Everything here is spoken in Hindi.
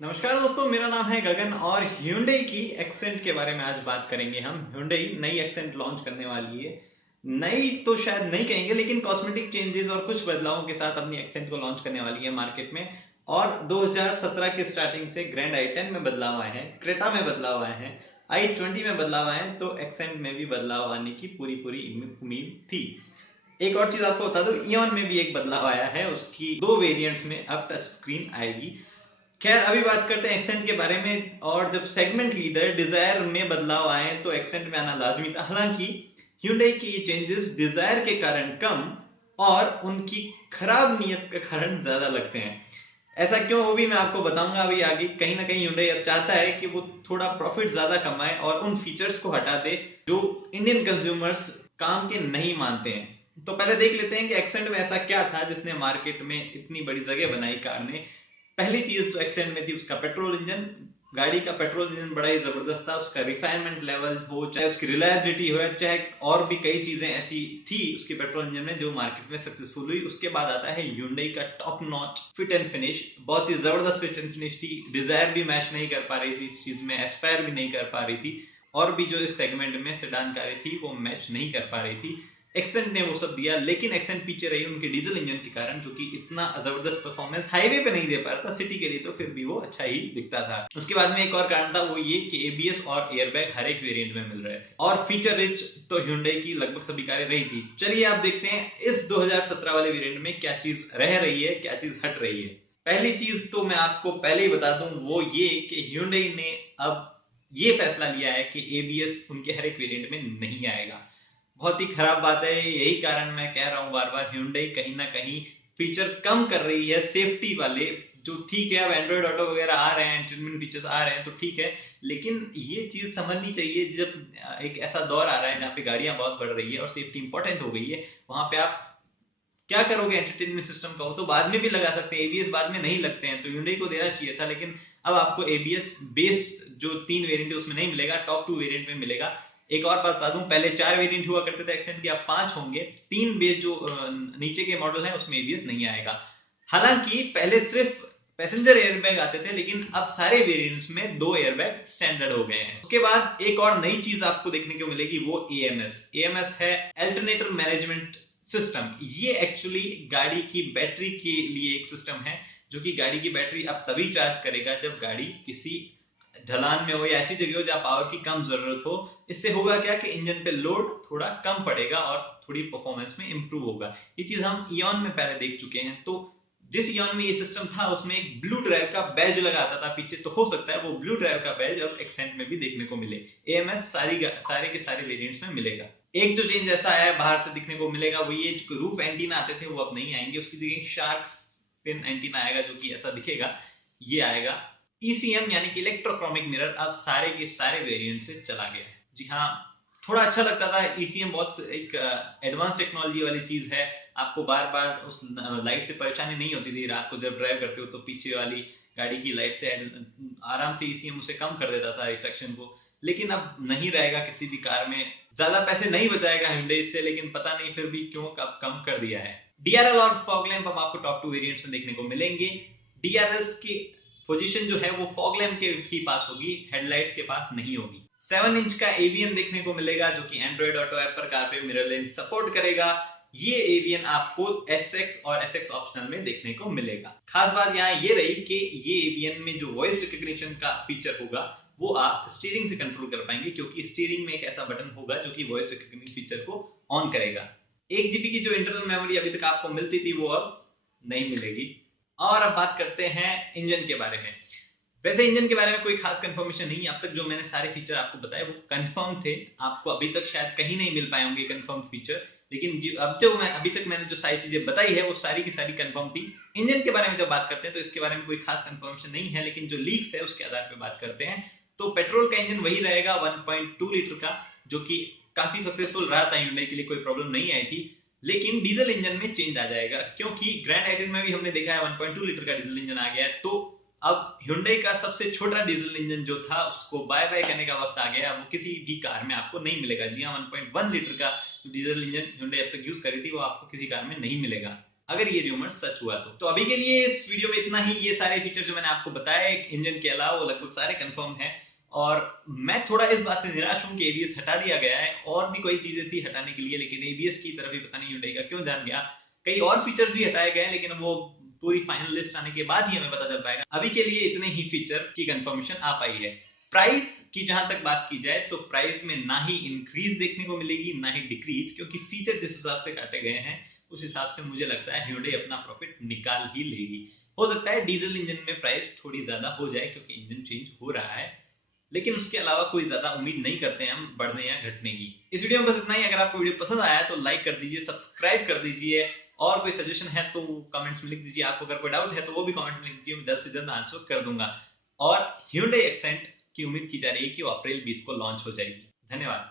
नमस्कार दोस्तों, मेरा नाम है गगन और Hyundai की एक्सेंट के बारे में आज बात करेंगे हम। Hyundai नई एक्सेंट लॉन्च करने वाली है। नई तो शायद नहीं कहेंगे, लेकिन कॉस्मेटिक चेंजेस और कुछ बदलावों के साथ अपनी एक्सेंट को लॉन्च करने वाली है मार्केट में। और 2017 की स्टार्टिंग से ग्रैंड i10 में बदलाव आए हैं, क्रेटा में बदलाव आए हैं, i20 में बदलाव आए हैं, तो एक्सेंट में भी बदलाव आने की पूरी पूरी उम्मीद थी। एक और चीज आपको बता दूं, इयन में भी एक बदलाव आया है, उसकी दो वेरिएंट्स में अब टच स्क्रीन आएगी। खैर, अभी बात करते हैं एक्सेंट के बारे में। और जब सेगमेंट लीडर डिजायर में बदलाव आए तो एक्सेंट में आना लाजमी था। हालांकि Hyundai की ये चेंजेस डिजायर के कारण कम और उनकी खराब नीयत के कारण ज्यादा लगते हैं। ऐसा क्यों, वो भी मैं आपको बताऊंगा अभी आगे। कहीं ना कहीं Hyundai अब चाहता है कि वो थोड़ा प्रॉफिट ज्यादा कमाए और उन फीचर्स को हटा दे जो इंडियन कंज्यूमर्स काम के नहीं मानते हैं। तो पहले देख लेते हैं कि एक्सेंट में ऐसा क्या था जिसने मार्केट में इतनी बड़ी जगह बनाई कार ने। पहली चीज जो एक्सेंट में थी उसका पेट्रोल इंजन। गाड़ी का पेट्रोल इंजन बड़ा ही जबरदस्त था। उसका रिफाइनमेंट लेवल हो, चाहे उसकी रिलायबिलिटी हो, चाहे और भी कई चीजें ऐसी थी उसके पेट्रोल इंजन में जो मार्केट में सक्सेसफुल हुई। उसके बाद आता है Hyundai का top notch fit and finish. बहुत ही जबरदस्त फिट एंड फिनिश थी। डिजायर भी मैच नहीं कर पा रही थी इस चीज में, एस्पायर भी नहीं कर पा रही थी, और भी जो इस सेगमेंट में सेडान कारें थी वो मैच नहीं कर पा रही थी। एक्सेंट ने वो सब दिया, लेकिन एक्सेंट पीछे रही उनके डीजल इंजन के कारण, जो कि इतना जबरदस्त परफॉर्मेंस हाईवे पे नहीं दे पा रहा था। सिटी के लिए तो फिर भी वो अच्छा ही दिखता था। उसके बाद में एक और कारण था, वो ये कि एबीएस और एयरबैग हर एक वेरिएंट में मिल रहे थे। और फीचर रिच तो Hyundai की लगभग सभी कारें रही थी। चलिए आप देखते हैं इस 2017 वाले वेरिएंट में क्या चीज रह रही है, क्या चीज हट रही है। पहली चीज तो मैं आपको पहले ही बता दूं, वो ये कि Hyundai ने अब ये फैसला लिया है कि एबीएस उनके हर एक वेरिएंट में नहीं आएगा। बहुत ही खराब बात है। यही कारण मैं कह रहा हूं बार बार, Hyundai कहीं ना कहीं फीचर कम कर रही है सेफ्टी वाले। जो ठीक है, अब एंड्रॉइड ऑटो वगैरह आ रहे हैं, एंटरटेनमेंट फीचर्स आ रहे हैं तो ठीक है, लेकिन ये चीज समझनी चाहिए। जब एक ऐसा दौर आ रहा है जहाँ पे गाड़ियां बहुत बढ़ रही है और सेफ्टी इंपॉर्टेंट हो गई है, वहां पे आप क्या करोगे एंटरटेनमेंट सिस्टम का? वो तो बाद में भी लगा सकते हैं, एबीएस बाद में नहीं लगते हैं, तो Hyundai को देना चाहिए था। लेकिन अब आपको एबीएस बेस्ड जो 3 वेरिएंट है उसमें नहीं मिलेगा, टॉप 2 वेरिएंट में मिलेगा। एक और बात बता दूं, पहले 4 वेरिएंट हुआ करते थे एक्सेंट के, अब 5 होंगे। 3 बेस जो नीचे के मॉडल है उसमें एबीएस नहीं आएगा। हालांकि पहले सिर्फ पैसेंजर एयरबैग आते थे, लेकिन अब सारे वेरिएंट्स में 2 एयरबैग स्टैंडर्ड हो गए हैं। उसके बाद एक और नई चीज आपको देखने को मिलेगी, वो एएमएस। एएमएस है अल्टरनेटर मैनेजमेंट सिस्टम। ये एक्चुअली गाड़ी की बैटरी के लिए एक सिस्टम है, जो कि गाड़ी की बैटरी अब तभी चार्ज करेगा जब गाड़ी किसी ढलान में हो या ऐसी जगह हो जहां पावर की कम जरूरत हो। इससे होगा क्या कि इंजन पे लोड थोड़ा कम पड़ेगा और थोड़ी परफॉर्मेंस में इंप्रूव होगा। ये चीज हम इयन में पहले देख चुके हैं। तो जिस इयन में ये सिस्टम था उसमें एक ब्लू ड्राइव का बैज लगा आता था पीछे, तो हो सकता है वो ब्लू ड्राइव का बैज अब एक्सेंट में भी देखने को मिले। एएमएस सारे के सारे वेरिएंट्स में मिलेगा। एक जो चेंज ऐसा है बाहर से दिखने को मिलेगा, वो ये जो रूफ एंटीना आते थे वो अब नहीं आएंगे। उसकी जगह शार्क फिन एंटीना आएगा, जो कि ऐसा दिखेगा, ये आएगा। ईसीएम यानी कि इलेक्ट्रोक्रोमिक मिरर अब सारे के सारे वेरिएंट से चला गया है। जी हाँ, थोड़ा अच्छा लगता था। ईसीएम बहुत एक एडवांस टेक्नोलॉजी वाली चीज है। आपको बार बार उस लाइट से परेशानी नहीं होती थी। रात को जब ड्राइव करते हो तो पीछे वाली गाड़ी की लाइट से आराम से ईसीएम उसे कम कर देता था, रिफ्लेक्शन को। लेकिन अब नहीं रहेगा किसी भी कार में। ज्यादा पैसे नहीं बचाएगा Hyundai इससे, लेकिन पता नहीं फिर भी क्यों कम कर दिया है। डीआरएल और फॉग लैंप अब आपको टॉप 2 वेरिएंट्स में देखने को मिलेंगे। डीआरएल की पोजीशन जो है वो फॉग लैंप के ही पास होगी, हेडलाइट्स के पास नहीं होगी। 7 इंच का एवीएन देखने को मिलेगा, जो कि एंड्रॉइड ऑटो ऐप पर कार पे मिरर लेंस सपोर्ट करेगा। ये एवीएन आपको एसएक्स और एसएक्स ऑप्शनल में देखने को मिलेगा। खास बात यहाँ ये रही कि ये एवीएन में जो वॉइस रिकॉग्निशन का फीचर होगा वो आप स्टीयरिंग से कंट्रोल कर पाएंगे, क्योंकि स्टीयरिंग में एक ऐसा बटन होगा जो कि वॉइस रिकॉग्निशन फीचर को ऑन करेगा। 1 जीबी की जो इंटरनल मेमोरी अभी तक आपको मिलती थी वो अब नहीं मिलेगी। और अब बात करते हैं इंजन के बारे में। वैसे इंजन के बारे में कोई खास कंफर्मेशन नहीं है। अब तक जो मैंने सारे फीचर आपको बताए वो कंफर्म थे। आपको अभी तक शायद कहीं नहीं मिल पाए होंगे कंफर्म फीचर, लेकिन अभी तक मैंने जो सारी चीजें बताई है वो सारी की सारी कंफर्म थी। इंजन के बारे में जब बात करते हैं तो इसके बारे में कोई खास कंफर्मेशन नहीं है, लेकिन जो लीक्स है उसके आधार पर बात करते हैं तो पेट्रोल का इंजन वही रहेगा 1.2 लीटर का, जो कि काफी सक्सेसफुल रहा था Hyundai के लिए, कोई प्रॉब्लम नहीं आई थी। लेकिन डीजल इंजन में चेंज आ जाएगा, क्योंकि ग्रैंड आइटन में भी हमने देखा है 1.2 लीटर का डीजल इंजन आ गया है। तो अब Hyundai का सबसे छोटा डीजल इंजन जो था उसको बाय बाय करने का वक्त आ गया। वो किसी भी कार में आपको नहीं मिलेगा। जी हाँ, 1.1 लीटर का जो डीजल इंजन Hyundai अब तक यूज करी थी वो आपको किसी कार में नहीं मिलेगा। अगर ये रूमर सच हुआ तो अभी के लिए इस वीडियो में इतना ही। ये सारे फीचर जो मैंने आपको बताया इंजन के अलावा वो लगभग सारे कंफर्म हैं। और मैं थोड़ा इस बात से निराश हूं कि एबीएस हटा दिया गया है। और भी कोई चीजें थी हटाने के लिए, लेकिन एबीएस की तरफ ही पता नहीं Hyundai का क्यों ध्यान गया। कई और फीचर्स भी हटाए गए, लेकिन वो पूरी फाइनल लिस्ट आने के बाद ही हमें पता चल पाएगा। अभी के लिए इतने ही फीचर की कंफर्मेशन आ पाई है। प्राइस की जहां तक बात की जाए तो प्राइस में ना ही इंक्रीज देखने को मिलेगी ना ही डिक्रीज, क्योंकि फीचर जिस हिसाब से काटे गए हैं उस हिसाब से मुझे लगता है Hyundai अपना प्रॉफिट निकाल ही लेगी। हो सकता है डीजल इंजन में प्राइस थोड़ी ज्यादा हो जाए क्योंकि इंजन चेंज हो रहा है, लेकिन उसके अलावा कोई ज्यादा उम्मीद नहीं करते हैं हम बढ़ने या घटने की। इस वीडियो में बस इतना ही। अगर आपको वीडियो पसंद आया तो लाइक कर दीजिए, सब्सक्राइब कर दीजिए, और कोई सजेशन है तो कमेंट्स में लिख दीजिए। आपको अगर कोई डाउट है तो वो भी कमेंट में लिख दीजिए, मैं जल्द से जल्द आंसर कर दूंगा। और Hyundai एक्सेंट की उम्मीद की जा रही है कि वो अप्रैल 20 को लॉन्च हो जाएगी। धन्यवाद।